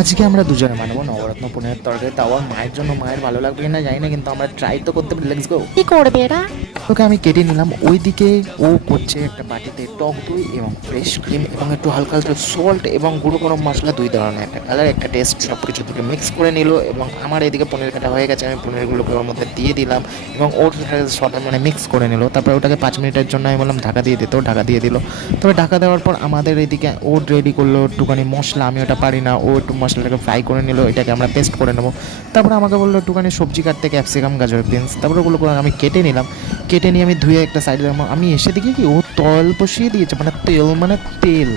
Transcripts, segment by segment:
আজকে আমরা দুজনে বানাবো নবরত্ন পনিরের তরকারি, তাও আর মায়ের জন্য। মায়ের ভালো লাগবে কিনা জানি না, কিন্তু আমরা ট্রাই তো করতে পারি। Let's go. কি করবে এরা? ওকে আমি কেটে নিলাম। ওইদিকে ও করছে একটা বাটিতে টক দই এবং ফ্রেশ ক্রিম এবং একটু হালকা হালকা সল্ট এবং গুঁড়ো গরম মশলা, দুই ধরনের, একটা কালার একটা টেস্ট, সব কিছু থেকে মিক্স করে নিল। এবং আমার এদিকে পনির কাটা হয়ে গেছে, আমি পনিরগুলোকে ওর মধ্যে দিয়ে দিলাম এবং ওর সাথে মানে মিক্স করে নিল। তারপরে ওটাকে 5 মিনিটের জন্য আমি বললাম ঢাকা দিয়ে দিতে, ও ঢাকা দিয়ে দিল। তবে ঢাকা দেওয়ার পর আমাদের এদিকে ও রেডি করলো একটুখানি মশলা। আমি ওটা পারি না, ও একটু মশলাটাকে ফ্রাই করে নিল, এটাকে আমরা পেস্ট করে নেবো। তারপরে আমাকে বললো একটুখানি সবজি কাটতে, ক্যাপসিকাম, গাজর, বিনস। তারপরে ওগুলো করে আমি কেটে নিলাম। কেটে নিয়ে আমি ধুয়ে একটা সাইডে রাখলাম। আমি এসে দেখি কি ও তল বসিয়ে দিয়েছে, মানে তেল, মানে তেল।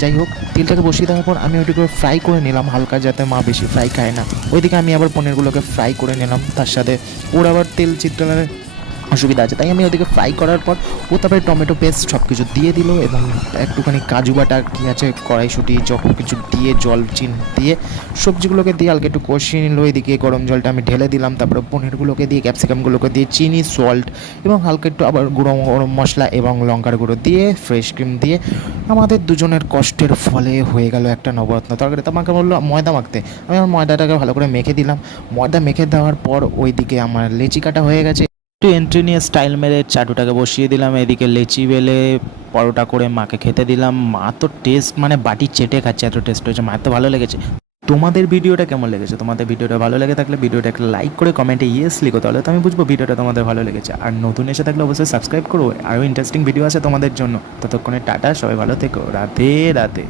যাই হোক, তেলটাকে বসিয়ে দেওয়ার পর আমি ওইটাকে ফ্রাই করে নিলাম হালকা, যাতে মা বেশি ফ্রাই খায় না। ওইদিকে আমি আবার পনিরগুলোকে ফ্রাই করে নিলাম, তার সাথে ওর আবার তেল চিত্রানোর অসুবিধা আছে, তাই আমি ওদিকে ফ্রাই করার পর ও তারপরে টমেটো পেস্ট সব কিছু দিয়ে দিল এবং একটুখানি কাজু বাটা কী আছে, কড়াইশুঁটি, যখন কিছু দিয়ে জল দিয়ে সবজিগুলোকে দিয়ে হালকা একটু কষিয়ে নিল। এদিকে গরম জলটা আমি ঢেলে দিলাম, তারপরে পনিরগুলোকে দিয়ে, ক্যাপসিকামগুলোকে দিয়ে, চিনি, সল্ট এবং হালকা একটু আবার গুঁড়ো গরম মশলা এবং লঙ্কার গুঁড়ো দিয়ে, ফ্রেশ ক্রিম দিয়ে আমাদের দুজনের কষ্টের ফলে হয়ে গেল একটা নবরত্ন তরকারি। তো আমাকে বললো ময়দা মাখতে, আমি আমার ময়দাটাকে ভালো করে মেখে দিলাম। ময়দা মেখে দেওয়ার পর ওইদিকে আমার লেচি কাটা হয়ে গেছে। একটু এন্ট্রি নিয়ে স্টাইল মেরে চাটুটাকে বসিয়ে দিলাম। এদিকে লেচি বেলে পরোটা করে মাকে খেতে দিলাম। মা তো টেস্ট, মানে বাটি চেটে খাচ্ছে, এত টেস্ট হয়েছে, মায়ের তো ভালো লেগেছে। তোমাদের ভিডিওটা কেমন লেগেছে? তোমাদের ভিডিওটা ভালো লেগে থাকলে ভিডিওটা একটা লাইক করে কমেন্টে ইয়েস লিখো, তাহলে তো আমি বুঝবো ভিডিওটা তোমাদের ভালো লেগেছে। আর নতুন এসে থাকলে অবশ্যই সাবস্ক্রাইব করো, আরও ইন্টারেস্টিং ভিডিও আছে তোমাদের জন্য। ততক্ষণে টাটা, সবাই ভালো থেকো, রাধে রাধে।